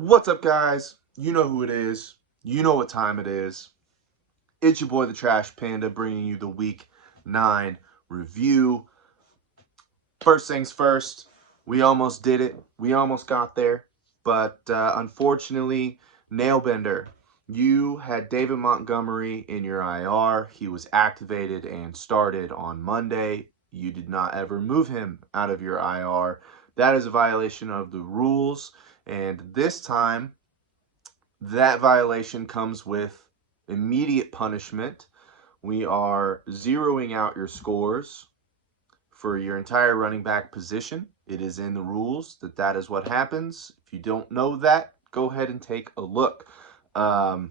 What's up, guys? You know who it is. You know what time it is. It's your boy, the Trash Panda, bringing you the Week 9 review. First things first, we almost did it. We almost got there. But unfortunately, Nailbender, you had David Montgomery in your IR. He was activated and started on Monday. You did not ever move him out of your IR. That is a violation of the rules. And this time, that violation comes with immediate punishment. We are zeroing out your scores for your entire running back position. It is in the rules that is what happens. If you don't know that, go ahead and take a look. So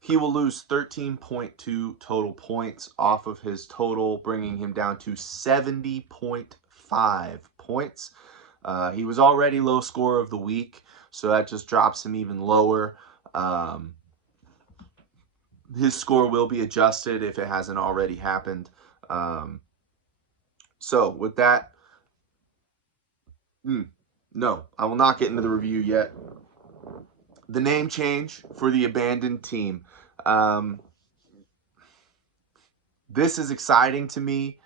he will lose 13.2 total points off of his total, bringing him down to 70.5 points. He was already low scorer of the week, so that just drops him even lower. His score will be adjusted if it hasn't already happened. So with that, no, I will not get into the review yet. The name change for the abandoned team. This is exciting to me.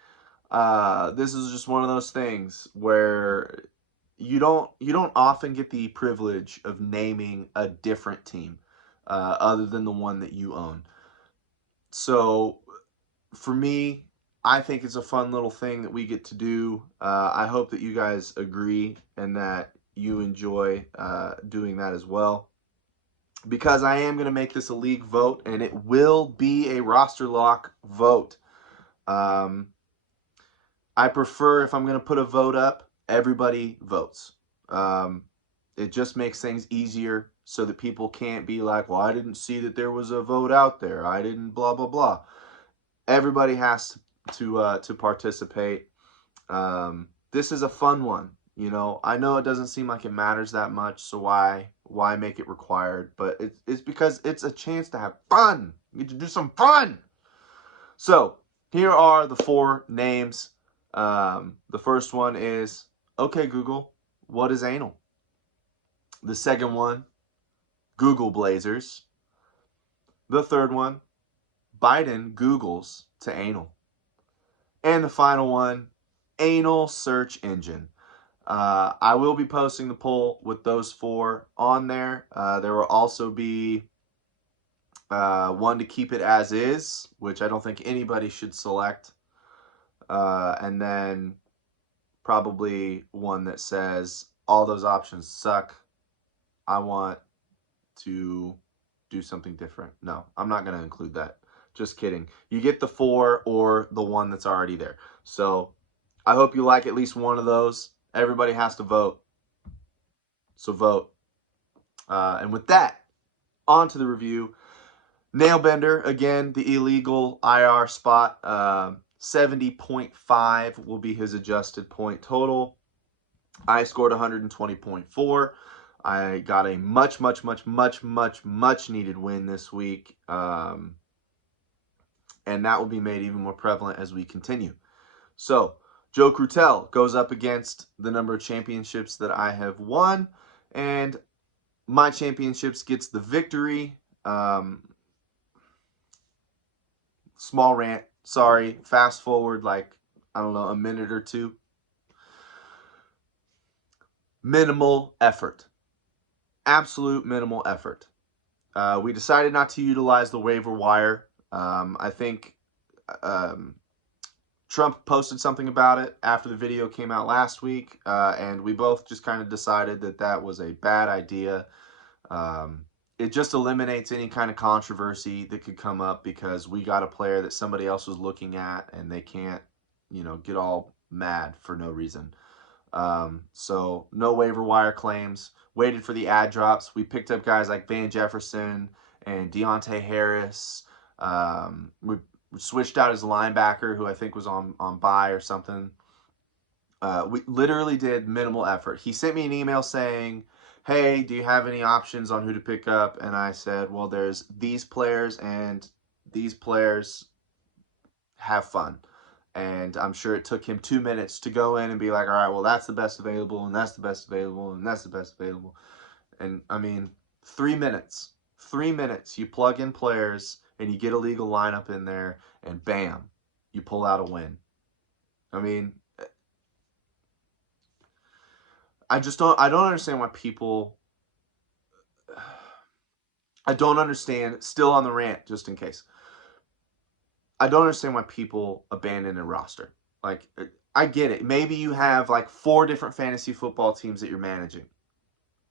This is just one of those things where you don't often get the privilege of naming a different team other than the one that you own. So for me, I think it's a fun little thing that we get to do. I hope that you guys agree and that you enjoy doing that as well. Because I am going to make this a league vote, and it will be a roster lock vote. I prefer, if I'm going to put a vote up, everybody votes. It just makes things easier so that people can't be like, well, I didn't see that there was a vote out there. I didn't blah, blah, blah. Everybody has to participate. This is a fun one. You know, I know it doesn't seem like it matters that much, so why make it required? But it's because it's a chance to have fun. You get to do some fun. So here are the 4 names. The first one is, okay, Google, what is anal? The second one, Google Blazers. The third one, Biden Googles to anal. And the final one, anal search engine. I will be posting the poll with those 4 on there. There will also be one to keep it as is, which I don't think anybody should select. And then probably one that says all those options suck. I want to do something different. No, I'm not going to include that. Just kidding. You get the 4 or the one that's already there. So I hope you like at least one of those. Everybody has to vote. So vote. And with that, on to the review. Nailbender, again, the illegal IR spot. 70.5 will be his adjusted point total. I scored 120.4. I got a much needed win this week. And that will be made even more prevalent as we continue. So, Joe Crutel goes up against the number of championships that I have won, and my championships gets the victory. Small rant, sorry, fast forward like, I don't know, a minute or two. Minimal effort. Absolute minimal effort. We decided not to utilize the waiver wire. I think Trump posted something about it after the video came out last week, and we both just kind of decided that was a bad idea. It just eliminates any kind of controversy that could come up because we got a player that somebody else was looking at, and they can't, get all mad for no reason. So no waiver wire claims. Waited for the ad drops. We picked up guys like Van Jefferson and Deontay Harris. We switched out his linebacker, who I think was on bye or something. We literally did minimal effort. He sent me an email saying, hey, do you have any options on who to pick up? And I said, well, there's these players and these players. Have fun. And I'm sure it took him 2 minutes to go in and be like, all right, well, that's the best available, and that's the best available, and that's the best available. And I mean, 3 minutes. 3 minutes. You plug in players and you get a legal lineup in there, and bam, you pull out a win. I mean, I don't understand why people, I don't understand, still on the rant, just in case. I don't understand why people abandon a roster. Like, I get it. Maybe you have like 4 different fantasy football teams that you're managing,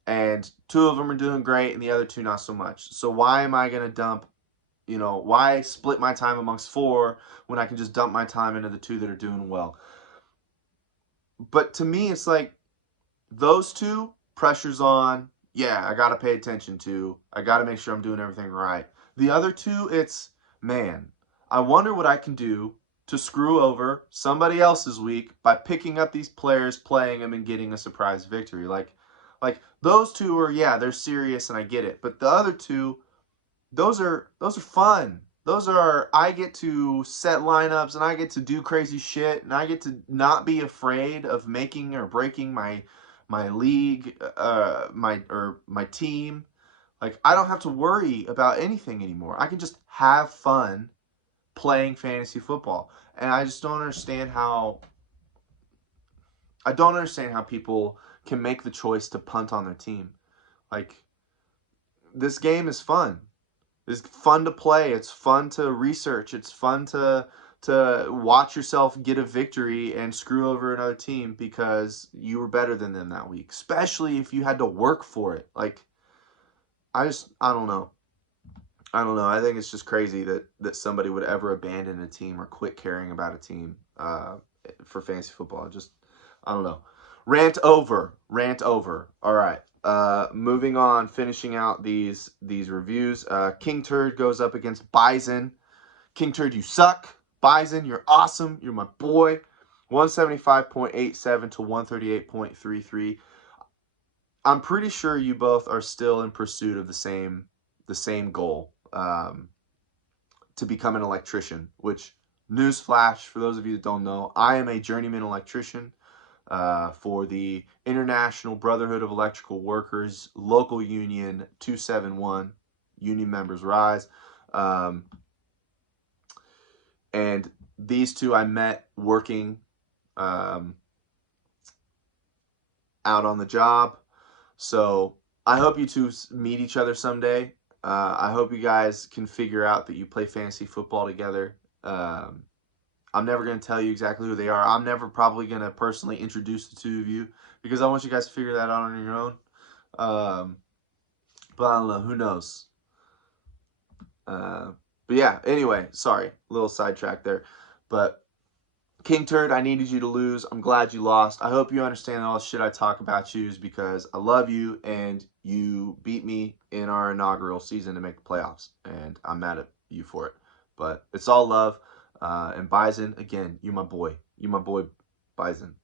and 2 of them are doing great and the other 2 not so much. So why am I going to dump, why split my time amongst 4 when I can just dump my time into the 2 that are doing well? But to me, it's like, those 2, pressure's on. Yeah, I got to pay attention to. I got to make sure I'm doing everything right. The other 2, it's, man, I wonder what I can do to screw over somebody else's week by picking up these players, playing them, and getting a surprise victory. Like those 2 are, yeah, they're serious, and I get it. But the other 2, those are fun. Those are, I get to set lineups, and I get to do crazy shit, and I get to not be afraid of making or breaking my league, my team. Like, I don't have to worry about anything anymore. I can just have fun playing fantasy football. And I just don't understand how people can make the choice to punt on their team. Like, this game is fun. It's fun to play. It's fun to research. It's fun to watch yourself get a victory and screw over another team because you were better than them that week, especially if you had to work for it. Like, I don't know. I think it's just crazy that somebody would ever abandon a team or quit caring about a team for fantasy football. Just, I don't know. Rant over. All right. Moving on, finishing out these reviews. King Turd goes up against Bison. King Turd, you suck. Bison, you're awesome. You're my boy. 175.87 to 138.33. I'm pretty sure you both are still in pursuit of the same goal, to become an electrician. Which, newsflash for those of you that don't know, I am a journeyman electrician for the International Brotherhood of Electrical Workers, local union 271. Union members rise. And these 2 I met working out on the job. So I hope you 2 meet each other someday. I hope you guys can figure out that you play fantasy football together. I'm never going to tell you exactly who they are. I'm never probably going to personally introduce the 2 of you because I want you guys to figure that out on your own. But I don't know. Who knows? But yeah, anyway, sorry. A little sidetrack there. But King Turd, I needed you to lose. I'm glad you lost. I hope you understand all the shit I talk about you is because I love you and you beat me in our inaugural season to make the playoffs. And I'm mad at you for it. But it's all love. And Bison, again, you're my boy. You're my boy, Bison.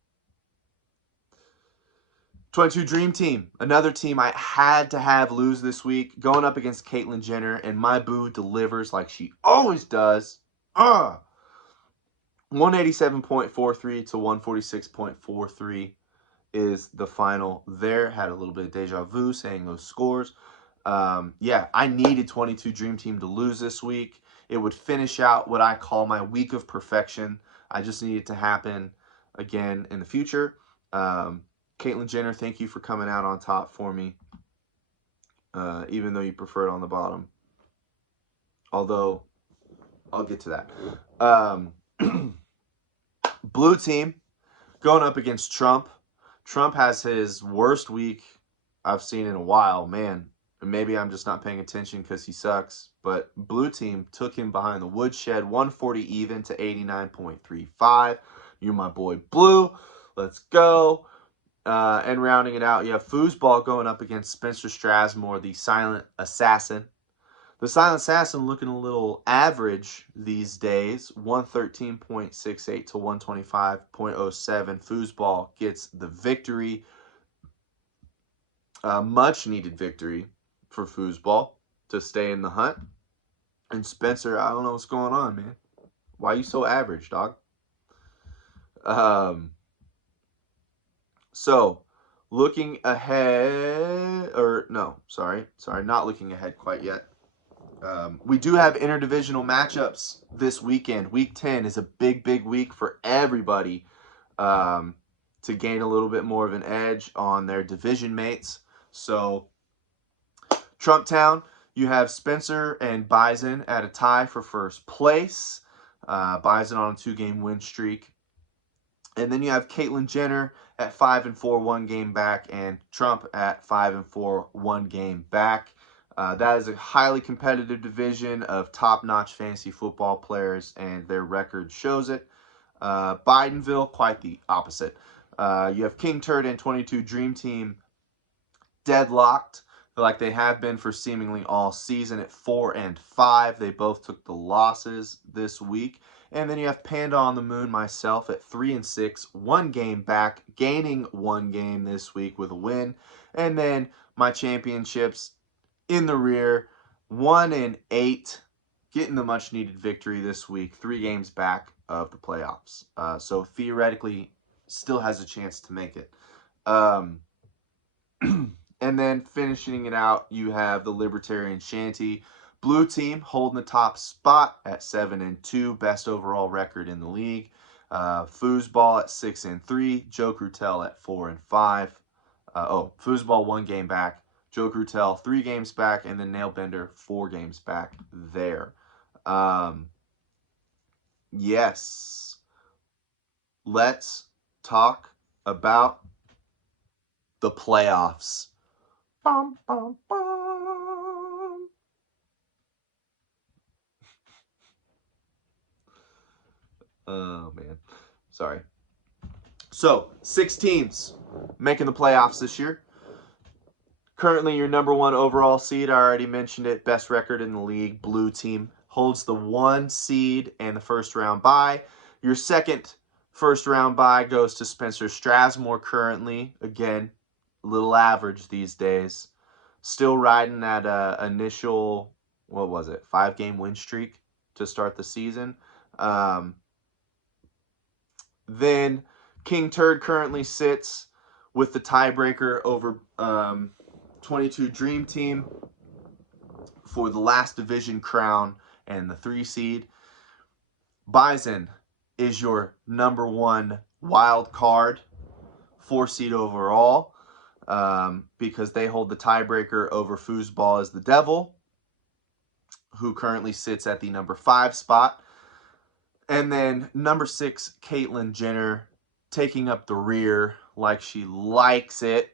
22 Dream Team, another team I had to have lose this week, going up against Caitlyn Jenner, and my boo delivers like she always does. 187.43 to 146.43 is the final there. Had a little bit of deja vu saying those scores. Yeah, I needed 22 Dream Team to lose this week. It would finish out what I call my week of perfection. I just need it to happen again in the future. Caitlyn Jenner, thank you for coming out on top for me, even though you prefer it on the bottom. Although, I'll get to that. Blue team going up against Trump. Trump has his worst week I've seen in a while. Man, maybe I'm just not paying attention because he sucks. But blue team took him behind the woodshed, 140 even to 89.35. You're my boy, Blue. Let's go. And rounding it out, you have Foosball going up against Spencer Strasmore, the silent assassin. The silent assassin looking a little average these days, 113.68 to 125.07. Foosball gets the victory. Much needed victory for Foosball to stay in the hunt. And Spencer, I don't know what's going on, man. Why are you so average, dog? So, looking ahead, or no, sorry, not looking ahead quite yet. We do have interdivisional matchups this weekend. Week 10 is a big week for everybody um, to gain a little bit more of an edge on their division mates. So, Trumptown, you have Spencer and Bison at a tie for first place. Bison on a 2-game win streak. And then you have Caitlyn Jenner at 5-4, 1 game back, and Trump at 5-4, 1 game back. That is a highly competitive division of top-notch fantasy football players, and their record shows it. Bidenville, quite the opposite. You have King Turd and 22 Dream Team deadlocked, like they have been for seemingly all season at 4-5. They both took the losses this week. And then you have Panda on the Moon, myself, at 3-6, 1 game back, gaining 1 game this week with a win. And then my championships in the rear, 1-8, getting the much needed victory this week, 3 games back of the playoffs. So theoretically, still has a chance to make it. And then finishing it out, you have the Libertarian Shanty Blue Team holding the top spot at 7-2, best overall record in the league. Foosball at 6-3, Joe Crutel at 4-5. Foosball 1 game back, Joe Crutel 3 games back, and then Nailbender 4 games back there. Yes, let's talk about the playoffs. Bum, bum, bum. Oh, man. Sorry. So, 6 teams making the playoffs this year. Currently, your number 1 overall seed, I already mentioned it, best record in the league, Blue Team, holds the 1 seed and the first round bye. Your second first round bye goes to Spencer Strasmore currently. Again, a little average these days. Still riding that initial, 5-game win streak to start the season. Then King Turd currently sits with the tiebreaker over 22 Dream Team for the last division crown and the 3 seed. Bison is your number 1 wild card, 4 seed overall, because they hold the tiebreaker over Foosball as the Devil, who currently sits at the number 5 spot. And then number 6, Caitlyn Jenner, taking up the rear like she likes it,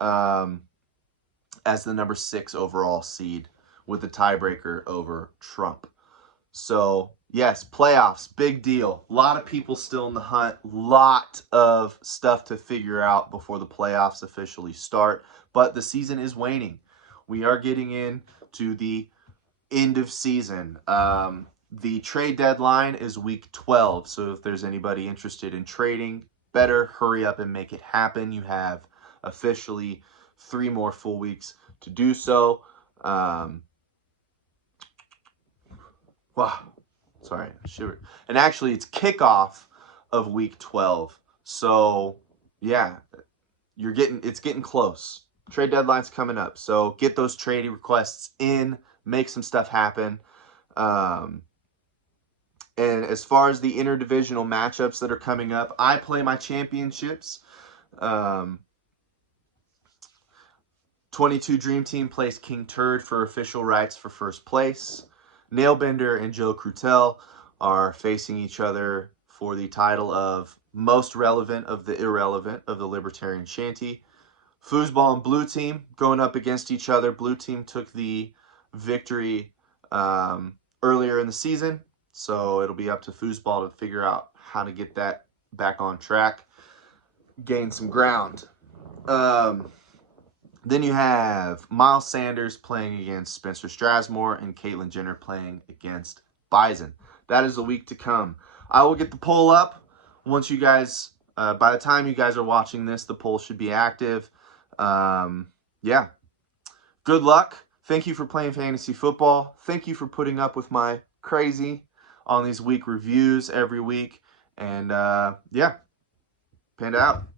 as the number 6 overall seed with the tiebreaker over Trump. So, yes, playoffs, big deal. A lot of people still in the hunt. Lot of stuff to figure out before the playoffs officially start. But the season is waning. We are getting into the end of season. The trade deadline is week 12. So if there's anybody interested in trading, better hurry up and make it happen. You have officially 3 more full weeks to do so. Wow, sorry, shiver. And actually, it's kickoff of week 12. So yeah, it's getting close. Trade deadline's coming up, so get those trade requests in, make some stuff happen. And as far as the interdivisional matchups that are coming up, I play my championships. 22 Dream Team plays King Turd for official rights for first place. Nailbender and Joe Crutel are facing each other for the title of most relevant of the irrelevant of the Libertarian Shanty. Foosball and Blue Team going up against each other. Blue Team took the victory earlier in the season, so it'll be up to Foosball to figure out how to get that back on track, gain some ground. Then you have Miles Sanders playing against Spencer Strasmore and Caitlyn Jenner playing against Bison. That is a week to come. I will get the poll up once you guys, by the time you guys are watching this, the poll should be active. Yeah. Good luck. Thank you for playing fantasy football. Thank you for putting up with my crazy on these week reviews every week. And yeah, panned out.